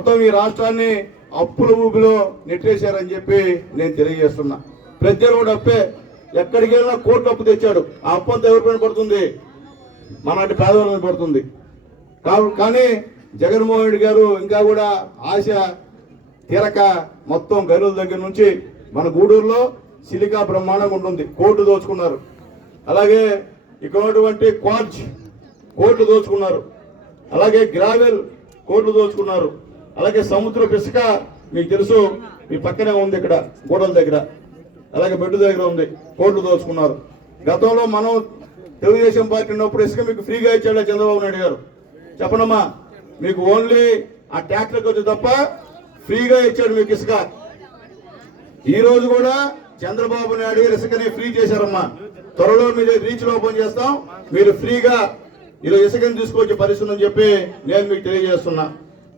మొత్తం ఈ రాష్ట్రాన్ని అప్పుల ఊపిలో నెట్టేశారని చెప్పి నేను తెలియజేస్తున్నా. ప్రతి కూడా అప్పే ఎక్కడికి వెళ్ళినా కోర్టు అప్పు తెచ్చాడు. ఆ అప్పు అంతా ఎవరి పైన పడుతుంది? మనటి పేదవాళ్ళ మీద పడుతుంది. కానీ జగన్మోహన్ రెడ్డి గారు ఇంకా కూడా ఆశ తీరక మొత్తం గనుల దగ్గర నుంచి మన గూడూరులో సిలికా బ్రహ్మాండంగా ఉంటుంది. కోర్టు దోచుకున్నారు. అలాగే ఇక్కడ ఉన్నటువంటి క్వార్జ్ కోర్టు దోచుకున్నారు. అలాగే గ్రావెల్ కోర్టు దోచుకున్నారు. అలాగే సముద్ర ఇసుక మీకు తెలుసు మీ పక్కనే ఉంది ఇక్కడ గోడల దగ్గర. అలాగే బెడ్ దగ్గర ఉంది కోట్లు దోచుకున్నారు. గతంలో మనం తెలుగుదేశం పార్టీ ఉన్నప్పుడు ఇసుక మీకు ఫ్రీగా ఇచ్చాడు చంద్రబాబు నాయుడు గారు? చెప్పనమ్మా మీకు ఓన్లీ ఆ ట్యాక్టర్ వచ్చి తప్ప ఫ్రీగా ఇచ్చాడు మీకు ఇసుక. ఈ రోజు కూడా చంద్రబాబు నాయుడు గారు ఇసుకని ఫ్రీ చేశారమ్మా. త్వరలో మీరు రీచ్ ఓపెన్ చేస్తాం. మీరు ఫ్రీగా ఈరోజు ఇసుకని తీసుకొచ్చే పరిస్థితి చెప్పి నేను మీకు తెలియజేస్తున్నా.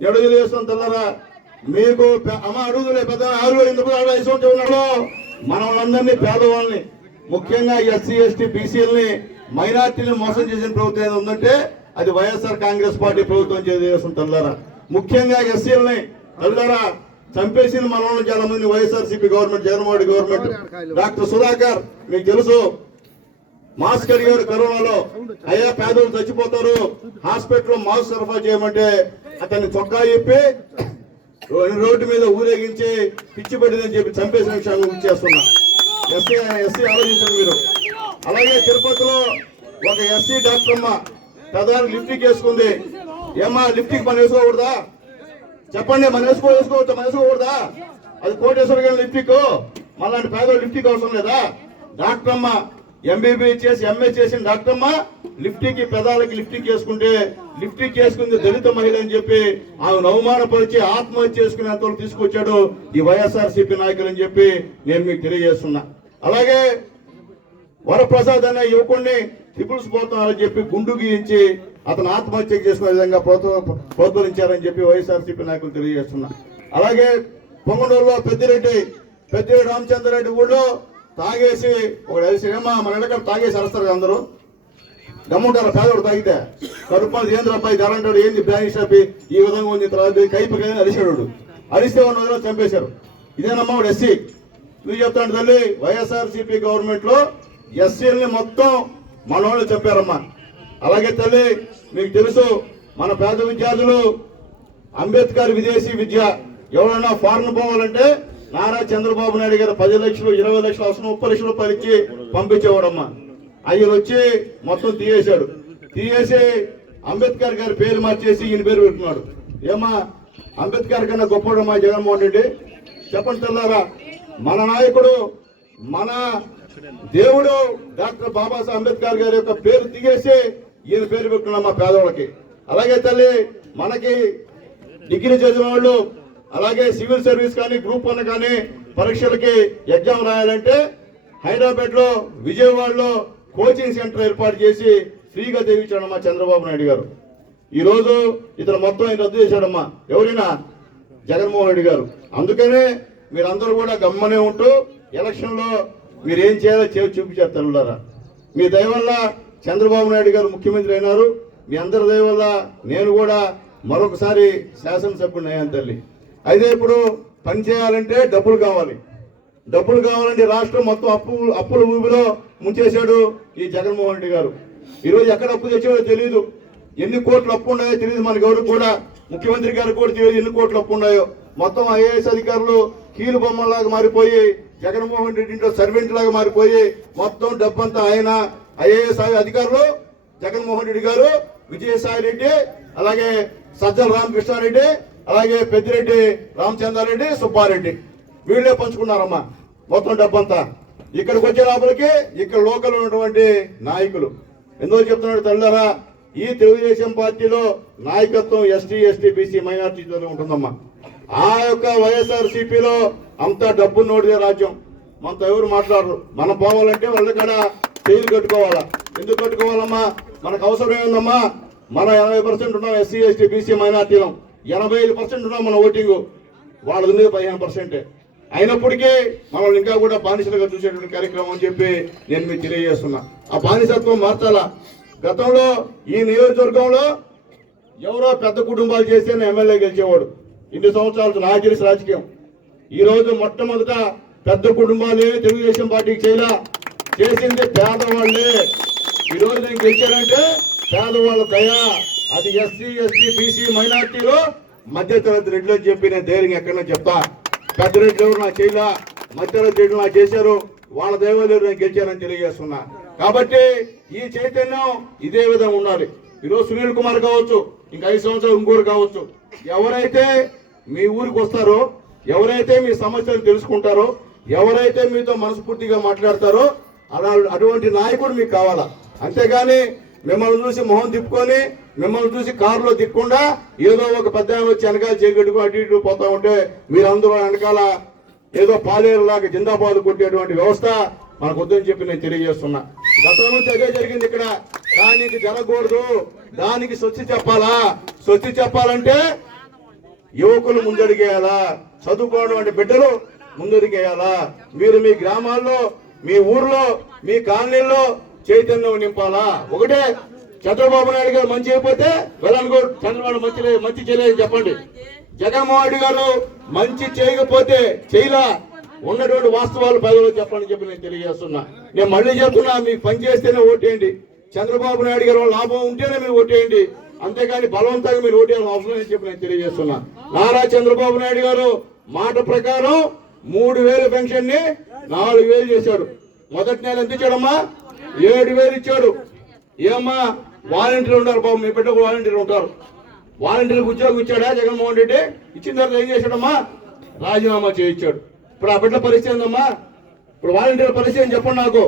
ఎడు తెలియజేస్తున్నా తెల్లరా? మీకు అమ్మ అడుగులే పెద్ద ఆరు ఎందుకు అరవై ఉన్నాడో సంవత్సరాలు ఉన్నాడు? మన పేదవాళ్ళని ముఖ్యంగా ఎస్సీ ఎస్టీ బీసీలని మైనార్టీని మోసం చేసిన ప్రభుత్వం ఏదో ఉందంటే అది వైఎస్ఆర్ కాంగ్రెస్ పార్టీ ప్రభుత్వం చేస్తుంది తెల్లరా. ముఖ్యంగా ఎస్సీలని తెల్లరా చంపేసిన మన చాలా మంది YSRCP government Jaganmohan government. Doctor Sudhakar మీకు తెలుసు మాస్క్ అడిగారు కరోనాలో. అయ్యా పేదలు చచ్చిపోతారు. హాస్పిటల్లో మాస్క్ సరఫరా చేయమంటే అతన్ని చొక్కా చెప్పి రోడ్డు మీద ఊరేగించి పిచ్చి పడిందని చెప్పి చంపేసిన విషయాన్ని గుర్తు ఎస్సీ ఎస్సీ ఆలోచించండి మీరు. అలాగే తిరుపతిలో ఒక ఎస్సీ డాక్టర్ అమ్మ ప్రధాని లిఫ్టిక్ వేసుకుంది. ఏమ్మా లిఫ్టిక్ మనం వేసుకోకూడదా? చెప్పండి మన వేసుకో వేసుకోవచ్చు? మన వేసుకోకూడదా? అది కోటేశ్వర గారి లిఫ్టిక్ మళ్ళాంటి పేదోడు లిఫ్టిక్ అవసరం లేదా? డాక్టర్ అమ్మ ఎంబీబీ చేసి ఎంఏ చేసిన డాక్టర్ అమ్మ పెదాలకి లిఫ్టింగ్ చేసుకుంటే లిఫ్టింగ్ చేసుకుంది దళిత మహిళ అని చెప్పి ఆమెను అవమానపరిచి ఆత్మహత్య చేసుకునేంత తీసుకొచ్చాడు ఈ వైఎస్ఆర్సీపీ నాయకులు అని చెప్పి నేను మీకు తెలియజేస్తున్నా. అలాగే వరప్రసాద్ అనే యువకుడిని ట్రిపుల్స్ పోతున్నారని చెప్పి గుండు గీయించి అతను ఆత్మహత్య చేసుకునే విధంగా ప్రోత్సహించారని చెప్పి వైఎస్ఆర్సీపీ నాయకులు తెలియజేస్తున్నా. అలాగే పొంగనూరులో పెద్దిరెడ్డి పెద్దిరెడ్డి రామచంద్రరెడ్డి ఊళ్ళో తాగేసి ఒక సినిమా మన ఎడక తాగేసి అరుస్తారు అందరూ. గమ్ముంటారు పేదోడు తాగితే. కడుపాలు ఏంద్ర అబ్బాయి ధరంటాడు ఏంది బ్యాంక్ షాపి ఈ విధంగా ఉంది తర్వాత కైపు అరిశాడు అరిస్తే ఉన్న చంపేశారు. ఇదేనమ్మా వాడు ఎస్సీ? నువ్వు చెప్తాను తల్లి వైఎస్ఆర్సీపీ గవర్నమెంట్లో ఎస్సీలని మొత్తం మనోళ్ళు చెప్పారమ్మా అలాగే తల్లి మీకు తెలుసు మన పేద విద్యార్థులు అంబేద్కర్ విదేశీ విద్య ఎవరైనా ఫారెన్ పోవాలంటే నారా చంద్రబాబు నాయుడు గారు పది లక్షలు ఇరవై లక్షలు అవసరం ముప్పై లక్షల రూపాయలు ఇచ్చి పంపించేవాడమ్మా. ఆయన వచ్చి మొత్తం తీయేశాడు. తీయేసి అంబేద్కర్ గారి పేరు మార్చేసి ఈయన పేరు పెట్టుకున్నాడు. ఏమా అంబేద్కర్ కన్నా గొప్పడమ్మా జగన్మోహన్ రెడ్డి. చెప్పండి తెల్లారా మన నాయకుడు మన దేవుడు డాక్టర్ బాబాసాహెబ్ అంబేద్కర్ గారి యొక్క పేరు దిగేసి ఈయన పేరు పెట్టుకున్నాం మా పేదవాళ్ళకి. అలాగే తల్లి మనకి డిగ్రీ చదివిన వాళ్ళు అలాగే సివిల్ సర్వీస్ కానీ గ్రూప్ వన్ కానీ పరీక్షలకి ఎగ్జామ్ రాయాలంటే హైదరాబాద్లో విజయవాడలో కోచింగ్ సెంటర్ ఏర్పాటు చేసి ఫ్రీగా తెగించాడమ్మా చంద్రబాబు నాయుడు గారు. ఈరోజు ఇతను మొత్తం ఆయన రద్దు చేశాడమ్మా. ఎవరైనా? జగన్మోహన్ రెడ్డి గారు. అందుకనే మీరందరూ కూడా గమ్మనే ఉంటూ ఎలక్షన్లో మీరేం చేయాలో చేసి చూపించారు తల్లులారా. మీ దయవల్ల చంద్రబాబు నాయుడు గారు ముఖ్యమంత్రి అయినారు. మీ అందరి దయవల్ల నేను కూడా మరొకసారి శాసనసభ్యుడిని అయ్యాను తల్లి. అయితే ఇప్పుడు పని చేయాలంటే డబ్బులు కావాలి. డబ్బులు కావాలంటే రాష్ట్రం మొత్తం అప్పు అప్పుల ఊబిలో ముంచేశాడు ఈ జగన్మోహన్ రెడ్డి గారు. ఈరోజు ఎక్కడ అప్పు తెచ్చాడో తెలియదు ఎన్ని కోట్లు అప్పు ఉన్నాయో తెలియదు మనకి ఎవరు కూడా. ముఖ్యమంత్రి గారికి కూడా తెలియదు ఎన్ని కోట్లు అప్పు ఉన్నాయో. మొత్తం ఐఏఎస్ అధికారులు కీలు బొమ్మలాగా మారిపోయి జగన్మోహన్ రెడ్డి ఇంట్లో సర్వెంట్ లాగా మారిపోయి మొత్తం డబ్బంతా ఆయన ఐఏఎస్ అధికారులు జగన్మోహన్ రెడ్డి గారు విజయసాయి రెడ్డి అలాగే సజ్జల రామకృష్ణారెడ్డి అలాగే పెద్దిరెడ్డి రామచంద్రారెడ్డి సుబ్బారెడ్డి. వీళ్ళే పంచుకున్నారమ్మా. మొత్తం డబ్బంతా. ఇక్కడికి వచ్చే లోపలికి ఇక్కడ లోకల్ ఉన్నటువంటి నాయకులు. ఎందుకు చెప్తున్నాడు తల్లారా? ఈ తెలుగుదేశం పార్టీలో నాయకత్వం ఎస్టీ ఎస్టీ బీసీ మైనార్టీలో ఉంటుందమ్మా. ఆ యొక్క వైఎస్ఆర్ సిపిలో అంతా డబ్బు నోటిదే రాజ్యం. మనతో ఎవరు మాట్లాడరు. మనం పోవాలంటే వాళ్ళ కాడ చేతులు కట్టుకోవాలా? ఎందుకు కట్టుకోవాలమ్మా? మనకు అవసరం ఏముందమ్మా మన ఎనభై పర్సెంట్ ఉన్నాం ఎస్సీ ఎస్టీ బీసీ మైనార్టీలం. ఎనభై ఐదు పర్సెంట్ ఉన్నాం మన ఓటింగ్. వాళ్ళది మీద పదిహేను పర్సెంటే అయినప్పటికీ మనల్ని ఇంకా కూడా బానిసలుగా చూసేటువంటి కార్యక్రమం అని చెప్పి నేను మీకు తెలియజేస్తున్నా. ఆ బానిసత్వం మార్చాలా? గతంలో ఈ నియోజకవర్గంలో ఎవరో పెద్ద కుటుంబాలు చేస్తేనే ఎమ్మెల్యే గెలిచేవాడు. ఇన్ని సంవత్సరాలు నాకు తెలిసి రాజకీయం. ఈ రోజు మొట్టమొదట పెద్ద కుటుంబాలే తెలుగుదేశం పార్టీకి చేయలా? చేసింది పేదవాళ్ళే. ఈ రోజు నేను గెలిచానంటే పేదవాళ్ళ దయా అది ఎస్సీ ఎస్టీ బీసీ మైనార్టీలో మధ్యతరగతి రెడ్లు అని చెప్పి నేను ధైర్యం ఎక్కడైనా చెప్తా? పెద్ద రెడ్లు ఎవరు నాకు చేయలా మధ్యతరగతి రెడ్లు నాకు చేశారు. వాళ్ళ దైవలేరు నేను గెలిచానని తెలియజేస్తున్నా. కాబట్టి ఈ చైతన్యం ఇదే విధంగా ఉండాలి. ఈరోజు సునీల్ కుమార్ కావచ్చు ఇంకా ఐదు సంవత్సరాలు ఇంకోరు కావచ్చు. ఎవరైతే మీ ఊరికి వస్తారో ఎవరైతే మీ సమస్యలు తెలుసుకుంటారో ఎవరైతే మీతో మనస్ఫూర్తిగా మాట్లాడతారో అలా అటువంటి నాయకుడు మీకు కావాలా? అంతేగాని మిమ్మల్ని చూసి మొహం తిప్పుకొని మిమ్మల్ని చూసి కారులో తిక్కకుండా ఏదో ఒక పెద్ద వచ్చి వెనకాల చేయగట్టుకు అటు ఇటు పోతా ఉంటే మీరందరూ వెనకాల ఏదో పాలేరులాగా జిందాబాదు కొట్టేటువంటి వ్యవస్థ మనకు వద్దని చెప్పి నేను తెలియజేస్తున్నా. గతం నుంచి అదే జరిగింది ఇక్కడ. దానికి జరగకూడదు. దానికి స్వచ్ఛ చెప్పాలా? స్వచ్ఛ చెప్పాలంటే యువకులు ముందడిగేయాలా? చదువుకోవడం బిడ్డలు ముందడిగేయాలా? మీరు మీ గ్రామాల్లో మీ ఊర్లో మీ కాలనీల్లో చైతన్యం నింపాలా? ఒకటే చంద్రబాబు నాయుడు గారు మంచి అయిపోతే వెళ్ళనుకో చంద్రబాబు మంచి మంచి చేయలేదని చెప్పండి. జగన్మోహన్ రెడ్డి గారు మంచి చేయకపోతే చేయలా? ఉన్నటువంటి వాస్తవాలు ప్రజలు చెప్పండి చెప్పి నేను తెలియజేస్తున్నా. నేను మళ్ళీ చెప్తున్నా మీకు పని చేస్తేనే ఓటేయండి. చంద్రబాబు నాయుడు గారు లాభం ఉంటేనే మీరు ఓటేయండి. అంతేకాని బలవంతంగా మీరు ఓటేయాల్సిన అవసరం లేదని చెప్పి నేను తెలియజేస్తున్నా. నారా చంద్రబాబు నాయుడు గారు మాట ప్రకారం మూడు వేలు పెన్షన్ని నాలుగు వేలు చేశాడు. మొదటి నెల ఎంత ఇచ్చాడమ్మా? ఏడు వేలు ఇచ్చాడు. ఏమ్మా వాలంటీర్లు ఉన్నారు బాబు మీ బిడ్డకు వాలంటీర్లు ఉంటారు. వాలంటీర్లకు ఉద్యోగం ఇచ్చాడా జగన్మోహన్ రెడ్డి? ఇచ్చిన తర్వాత ఏం చేశాడమ్మా? రాజీనామా చేయించాడు. ఇప్పుడు ఆ బిడ్డ పరిస్థితి ఏందమ్మా? ఇప్పుడు వాలంటీర్ పరిస్థితి అని చెప్పండి నాకు.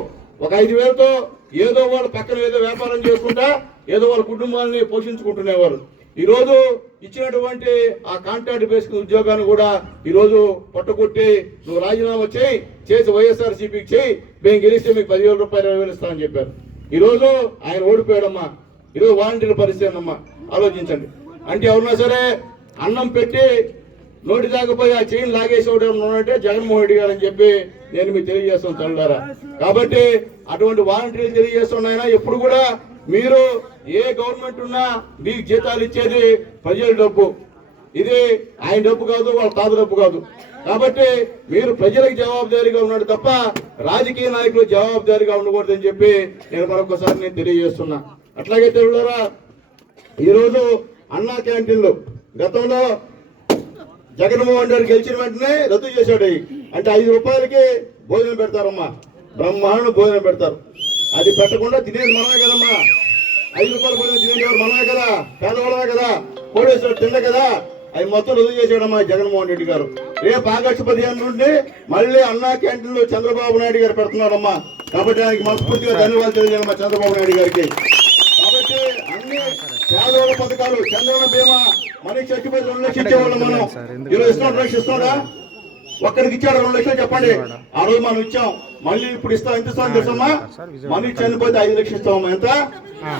ఒక ఐదు వేలతో ఏదో వాళ్ళ పక్కన ఏదో వ్యాపారం చేసుకుంటా ఏదో వాళ్ళ కుటుంబాన్ని పోషించుకుంటునేవారు ఈరోజు ఇచ్చినటువంటి ఆ కాంట్రాక్ట్ బేస్ ఉద్యోగాన్ని కూడా ఈరోజు పట్టుకుట్టి నువ్వు రాజీనామా చేయి చేసి వైఎస్ఆర్ సిపికి చేయి మేము గెలిస్తే మీకు పదివేల రూపాయలు ఇరవై వేలు ఇస్తామని చెప్పారు. ఈరోజు ఆయన ఓడిపోయాడమ్మా. ఈరోజు వాలంటీర్ పరిస్థితి అమ్మా ఆలోచించండి. అంటే ఎవరన్నా సరే అన్నం పెట్టి నోటి దాకపోయి ఆ చైన్ లాగేసి అంటే జగన్మోహన్ రెడ్డి గారు అని చెప్పి నేను మీకు తెలియజేస్తాను తల్లారా కాబట్టి అటువంటి వాలంటీర్లు తెలియజేస్తున్నాయన? ఎప్పుడు కూడా మీరు ఏ గవర్నమెంట్ ఉన్నా మీకు జీతాలు ఇచ్చేది ప్రజల డబ్బు. ఇది ఆయన డబ్బు కాదు వాళ్ళ తాత డబ్బు కాదు. కాబట్టి మీరు ప్రజలకు జవాబుదారీగా ఉన్నాడు తప్ప రాజకీయ నాయకులు జవాబుదారీగా ఉండకూడదని చెప్పి నేను మరొకసారి నేను తెలియజేస్తున్నా. అట్లాగే తెలుగురా ఈరోజు అన్నా క్యాంటీన్లు. గతంలో జగన్మోహన్ రెడ్డి గెలిచిన వెంటనే రద్దు చేశాడు. అంటే ఐదు రూపాయలకి భోజనం పెడతారమ్మా. బ్రహ్మాండ భోజనం పెడతారు. అది పెట్టకుండా తినేది మనమే కదమ్మా. ఐదు రూపాయల తినేది ఎవరు మనమే కదా పేదవాళ్ళమే కదా కోడేశ్వరుడు తిండ కదా. అవి మొత్తం రద్దు చేశాడమ్మా జగన్మోహన్ రెడ్డి గారు. రేపు ఆగస్టు పదిహేను నుండి మళ్ళీ అన్నా క్యాంటీన్లో చంద్రబాబు నాయుడు గారు పెడుతున్నాడమ్మా కాబట్టి ఆయనకి మనస్ఫూర్తిగా ధన్యవాదాలు తెలియజేయమ్మా చంద్రబాబు నాయుడు గారికి. కాబట్టి అన్ని పేదవాళ్ళ పథకాలు చంద్రబాబు బీమా మనకి చచ్చిపోయి రెండు లక్షలు ఇచ్చేవాళ్ళం మనం. ఈరోజు ఇస్తున్నాడు లక్షలు ఇస్తున్నాడా? ఒక్కరికి ఇచ్చాడు? రెండు లక్షలు చెప్పండి. ఆ రోజు మనం ఇచ్చాం. మళ్ళీ ఇప్పుడు ఇస్తాం ఎంత ఇస్తాం తెలుసమ్మా? మనిషి చనిపోతే ఐదు లక్షలు ఇస్తామమ్మా. ఎంత?